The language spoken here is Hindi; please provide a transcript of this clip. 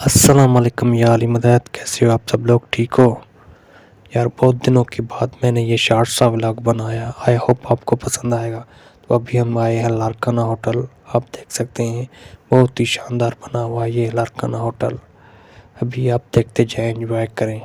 अस्सलाम वालेकुम या अली मदद, कैसे हो आप सब लोग? ठीक हो यार? बहुत दिनों के बाद मैंने ये शॉर्ट सा व्लॉग बनाया। आई होप आपको पसंद आएगा। तो अभी हम आए हैं लारकाना होटल। आप देख सकते हैं बहुत ही शानदार बना हुआ ये लारकाना होटल। अभी आप देखते जाएं, एंजॉय करें।